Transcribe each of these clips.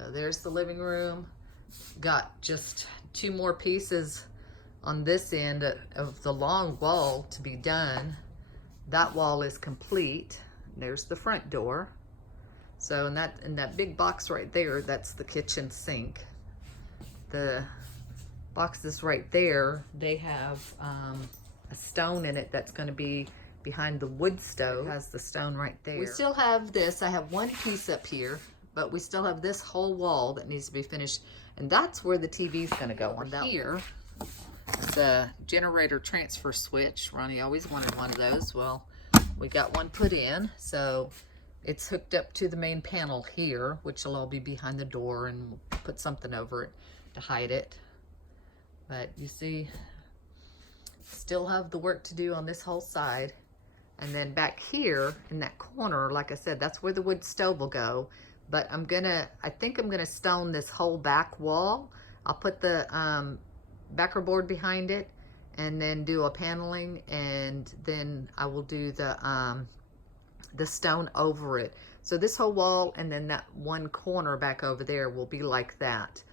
So there's the living room. Got just 2 more pieces on this end of the long wall to be done. That wall is complete. There's the front door. So in that big box right there, that's the kitchen sink. The boxes right there, they have a stone in it that's going to be behind the wood stove. It has the stone right there. We still have this. I have one piece up here, but we still have this whole wall that needs to be finished, and that's where the TV is going to go. On here, the generator transfer switch. Ronnie always wanted one of those. Well, we got one put in, so it's hooked up to the main panel here, which will all be behind the door, and we'll put something over it to hide it. But you see, still have the work to do on this whole side. And then back here in that corner, like I said, that's where the wood stove will go. But I think I'm gonna stone this whole back wall. I'll put the backer board behind it and then do a paneling, and then I will do the stone over it. So this whole wall and then that one corner back over there will be like that.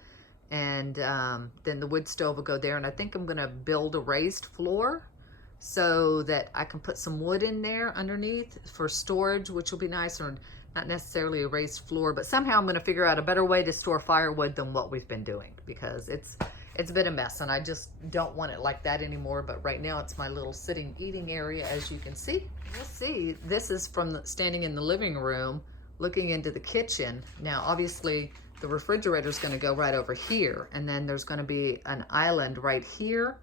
And then the wood stove will go there. And I think I'm gonna build a raised floor so that I can put some wood in there underneath for storage, which will be nice, or not necessarily a raised floor, but somehow I'm gonna figure out a better way to store firewood than what we've been doing, because it's been a mess and I just don't want it like that anymore. But right now it's my little sitting eating area, as you can see. We'll see, this is from standing in the living room looking into the kitchen. Now obviously the refrigerator is going to go right over here, and then there's going to be an island right here,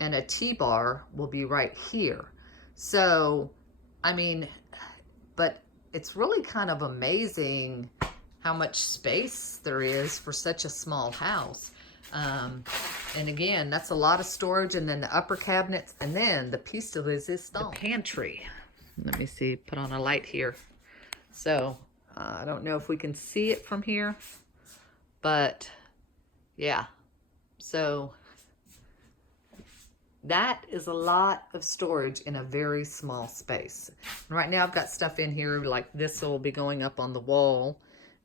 and a T-bar will be right here. So, I mean, but it's really kind of amazing how much space there is for such a small house. And again, that's a lot of storage, and then the upper cabinets, and then the piece de resistance, the pantry. Let me see, put on a light here. So, I don't know if we can see it from here, but yeah, so that is a lot of storage in a very small space. And right now I've got stuff in here, like this will be going up on the wall,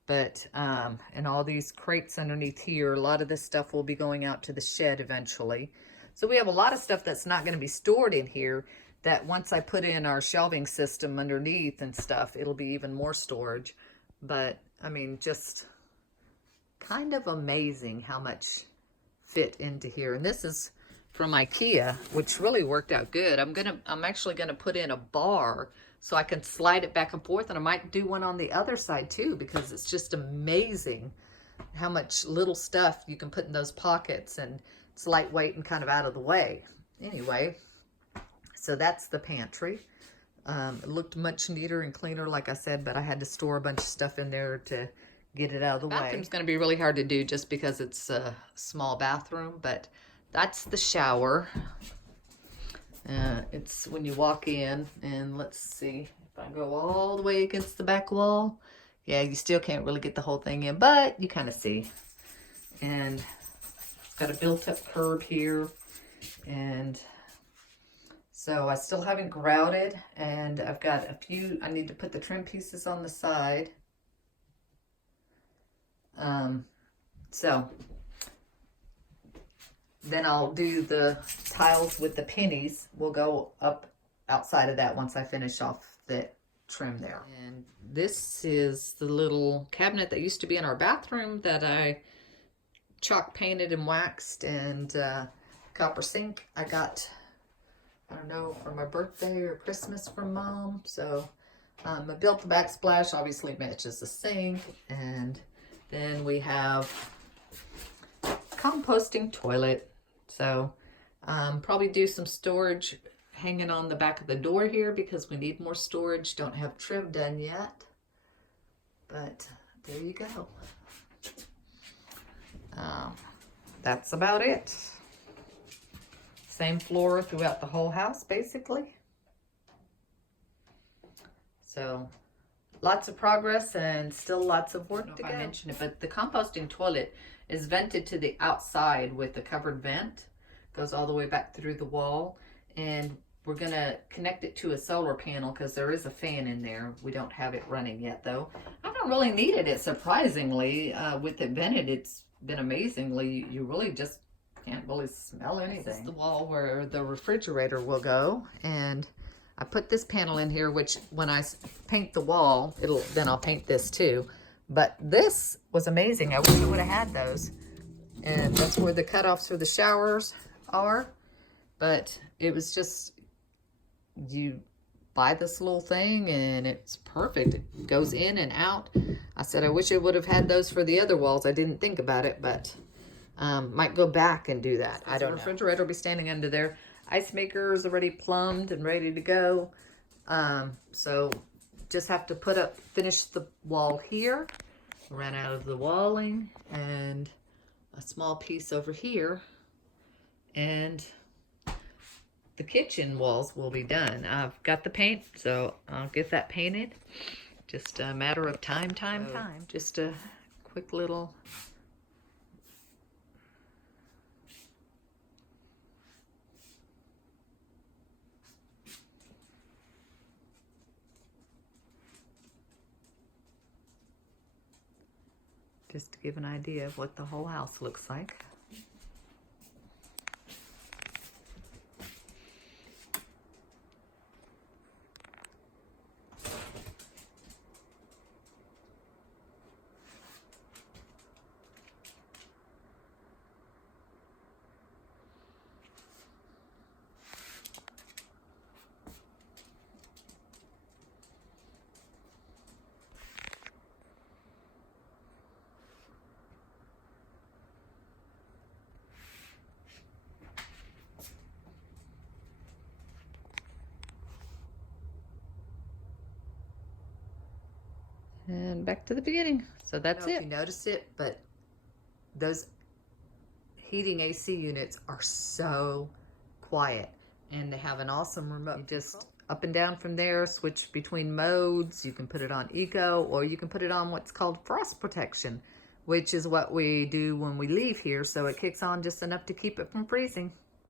but and all these crates underneath here, a lot of this stuff will be going out to the shed eventually. So we have a lot of stuff that's not going to be stored in here, that once I put in our shelving system underneath and stuff, it'll be even more storage. But I mean, just kind of amazing how much fit into here. And this is from IKEA, which really worked out good. I'm actually gonna put in a bar so I can slide it back and forth, and I might do one on the other side too, because it's just amazing how much little stuff you can put in those pockets, and it's lightweight and kind of out of the way. Anyway, so that's the pantry. It looked much neater and cleaner, like I said, but I had to store a bunch of stuff in there to get it out of the way. Bathroom's going to be really hard to do just because it's a small bathroom, but that's the shower. It's when you walk in, and let's see if I go all the way against the back wall. Yeah, you still can't really get the whole thing in, but you kind of see. And it's got a built-up curb here, and so I still haven't grouted, and I've got a few, I need to put the trim pieces on the side. So then I'll do the tiles with the pennies. We'll go up outside of that once I finish off the trim there. And this is the little cabinet that used to be in our bathroom that I chalk painted and waxed, and copper sink I got, I don't know, for my birthday or Christmas from Mom. So I built the backsplash, obviously matches the sink. And then we have composting toilet. So probably do some storage hanging on the back of the door here, because we need more storage. Don't have trim done yet, but there you go. That's about it. Same floor throughout the whole house, basically. So lots of progress and still lots of work to go. I mentioned it, but the composting toilet is vented to the outside with a covered vent. Goes all the way back through the wall, and we're gonna connect it to a solar panel because there is a fan in there. We don't have it running yet though. I don't haven't really needed it, surprisingly. With it vented, it's been amazingly, you really just can't really smell anything. This is the wall where the refrigerator will go, and I put this panel in here, which when I paint the wall, then I'll paint this too. But this was amazing. I wish I would have had those. And that's where the cutoffs for the showers are. But it was just, you buy this little thing and it's perfect. It goes in and out. I said I wish I would have had those for the other walls. I didn't think about it, but might go back and do that. I don't know. The refrigerator will be standing under there. Ice maker is already plumbed and ready to go. So just have to finish the wall here. Ran out of the walling and a small piece over here. And the kitchen walls will be done. I've got the paint, so I'll get that painted. Just a matter of time. Just a quick little... just to give an idea of what the whole house looks like. And back to the beginning. So that's it. I don't know if you noticed it, but those heating AC units are so quiet. And they have an awesome remote. You just up and down from there, switch between modes. You can put it on eco, or you can put it on what's called frost protection, which is what we do when we leave here. So it kicks on just enough to keep it from freezing.